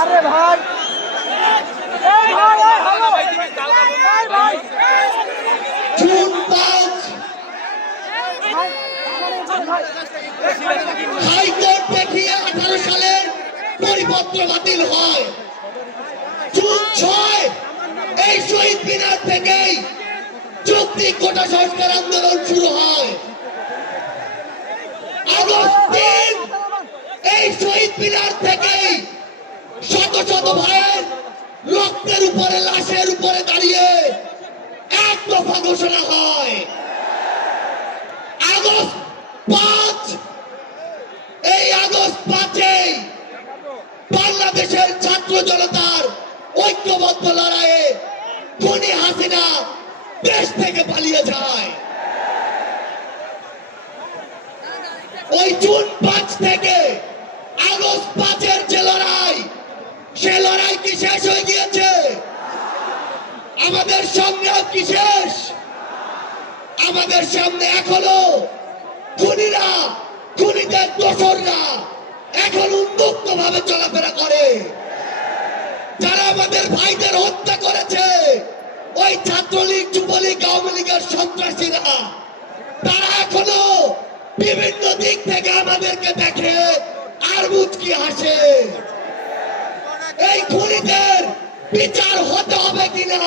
আরে ভাই হাইকোর্ট দেখিয়ে 18 সালের পরিপত্র বাতিল হয়। জুন 6 এই শহীদ মিনার থেকেই যৌক্তিক কোটা সংস্কার আন্দোলন শুরু হয়। আগস্ট 3 এই শহীদ মিনার থেকেই শত শত ভাইয়ের রক্তের উপরে লাশের উপরে দাঁড়িয়ে এক দফা ঘোষণা হয়। আগস্ট 5 এই আগস্ট 5 বাংলাদেশের ছাত্র জনতার ঐক্যবদ্ধ লড়াইয়ে খুনি হাসিনা দেশ থেকে পালিয়ে যায়। ওই জুন 5 থেকে আগস্ট 5 যে লড়াই, সে লড়াই কি শেষ হয়ে গিয়েছে? আমাদের সংগ্রাম কি শেষ? আমাদের সামনে এখনো খুনিরা, খুনিদের দোসররা এখন উন্মুক্ত ভাবে চলাফেরা করে। যারা আমাদের ভাইদের হত্যা করেছে, ওই ছাত্রলীগ, যুবলীগ, আওয়ামী লীগের সন্ত্রাসীরা, তারা এখনো বিভিন্ন দিক থেকে আমাদেরকে দেখে আর মুচকি হাসে। এই খুনিদের বিচার হতে হবে কিনা?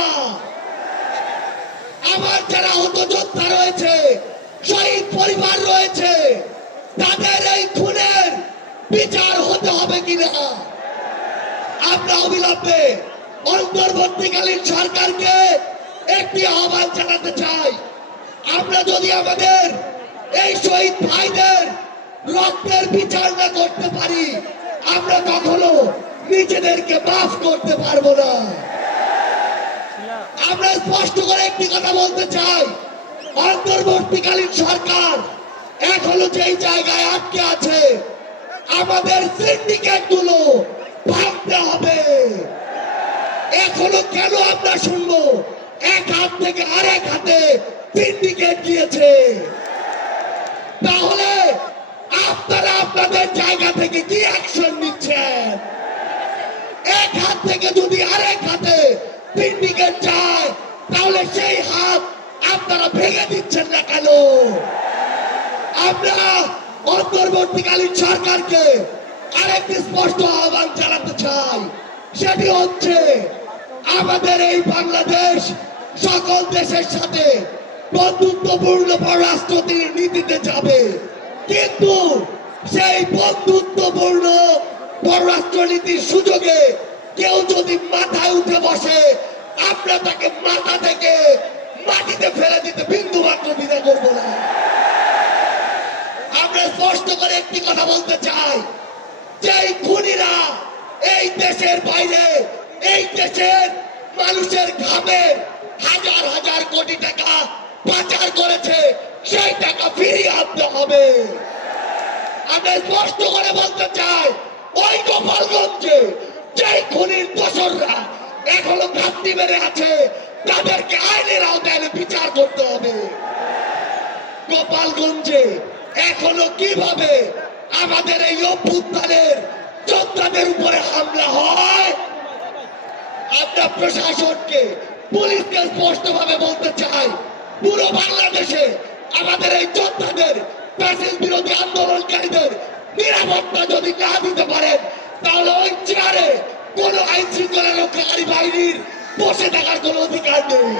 আমার যারা হত যোদ্ধা রয়েছে, শহীদ পরিবার রয়েছে, তাদের এই খুনের বিচার হতে হবে কিনা? আমরা অবিলম্বে অন্তর্বর্তীকালীন সরকারকে একটি আহ্বান জানাতে চাই। আমরা যদি আমাদের এই শহীদ ভাইদের রক্তের বিচার না করতে পারি, আমরা কখনো নিজেদেরকে মাফ করতে পারবো না। আমরা স্পষ্ট করে একটি কথা বলতে চাই, অন্তর্বর্তীকালীন সরকার এখনো যেই জায়গায় আটকে আছে, আমাদের সিন্ডিকেট গুলো ভাঙতে হবে। এখনো কেন আমরা শুনবো এক হাত থেকে আরেক হাতে সিন্ডিকেট গিয়েছে? তাহলে আপনারা আপনাদের জায়গা থেকে কি অ্যাকশন নিচ্ছেন? এক হাত থেকে যদি আরেক হাতে সিন্ডিকেট যায়, তাহলে সেই হাত আপনারা ভেঙে দিচ্ছেন না কেন? আমরা অন্তর্বর্তীকালীন সরকারকে আরেকটি স্পষ্ট আহ্বান জানাতে চাই। সেটি হচ্ছে, আমাদের এই বাংলাদেশ সকল দেশের সাথে বন্ধুত্বপূর্ণ পররাষ্ট্র নীতিতে যাবে, কিন্তু সেই বন্ধুত্বপূর্ণ পররাষ্ট্র নীতির সুযোগে কেউ যদি মাথায় উঠে বসে, আমরা তাকে মাথা থেকে মাটিতে ফেলে দিতে বিন্দু মাত্র দ্বিধা করবো না। আমরা স্পষ্ট করে একটি কথা বলতে চাই, যে খুনিরা এই দেশের বাইরে, এই দেশের মানুষের ঘামের হাজার হাজার কোটি টাকা পাচার করেছে, সেই টাকা ফিরিয়ে আনতে হবে। আমরা স্পষ্ট করে বলতে চাই, ওই গোপালগঞ্জে যে খুনির দোসররা এখনো ঘাপটি মেরে আছে, তাদেরকে আইনের আওতায় বিচার করতে হবে। গোপালগঞ্জে এখনো কিভাবে আমাদের এই অভ্যুত্থানের যোদ্ধাদের উপরে হামলা হয়, আমরা প্রশাসনকে, পুলিশকে স্পষ্ট ভাবে বলতে চাই, পুরো বাংলাদেশে আমাদের এই যোদ্ধাদের, ফ্যাসিস্ট বিরোধী আন্দোলনকারীদের নিরাপত্তা যদি না দিতে পারেন, তাহলে ওই চেয়ারে কোন আইন শৃঙ্খলা রক্ষাকারী বাহিনীর বসে থাকার কোন অধিকার নেই।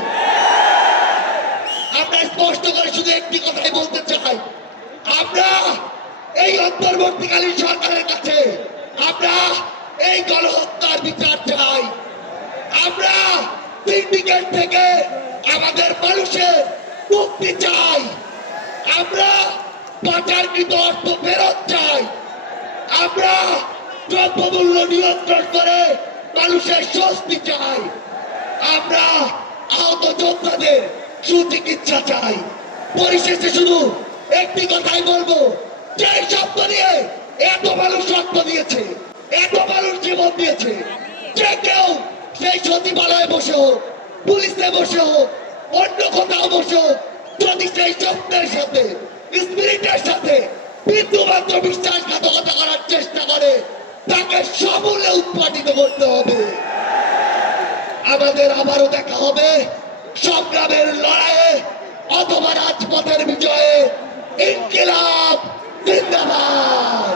আমরা স্পষ্ট করে শুধু একটি কথাই বলতে চাই, আমরা এই অন্তর্বর্তীকালীন সরকারের কাছে আমরা এই গণহত্যার বিচার চাই। আমরা সিন্ডিকেট থেকে আমাদের মানুষের মুক্তি চাই। আমরা পাচারকৃত অর্থ ফেরত চাই। আমরা দ্রব্যমূল্য নিয়ন্ত্রণ করে মানুষের স্বস্তি চাই। আমরা আহত যোদ্ধাদের সুচিকিৎসা চাই। পরিশেষে শুধু একটি কথাই বলবো, যে শব্দ নিয়ে এত মানুষ রক্ত দিয়েছে, এত মানুষ জীবন দিয়েছে, যে কেউ সেই সচিবালয়ে বসে হোক, পুলিশে বসে হোক, অন্য কোথাও বসে হোক, যদি সেই স্বপ্নের সাথে স্পিরিটের সাথে বিন্দুমাত্র বিশ্বাসঘাতকতা করার চেষ্টা করে তাকে সমূলে উৎপাদিত করতে হবে। আমাদের আবারও দেখা হবে সংগ্রামের লড়াইয়ে অথবা রাজপথের বিজয়ে। ইনকিলাব জিন্দাবাদ।